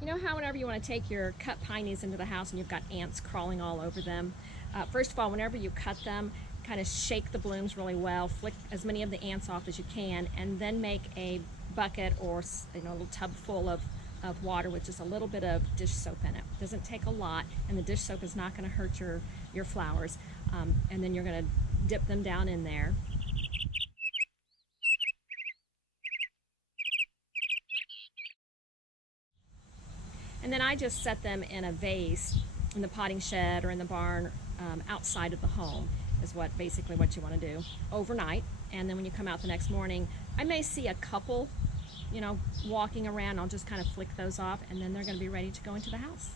You know how whenever you want to take your cut peonies into the house and you've got ants crawling all over them? First of all, whenever you cut them, kind of shake the blooms really well, flick as many of the ants off as you can, and then make a bucket or a little tub full of water with just a little bit of dish soap in it. It doesn't take a lot, and the dish soap is not going to hurt your flowers. And then you're going to dip them down in there. And then I just set them in a vase in the potting shed or in the barn outside of the home is basically what you want to do overnight. And then when you come out the next morning, I may see a couple, walking around. I'll just kind of flick those off, and then they're going to be ready to go into the house.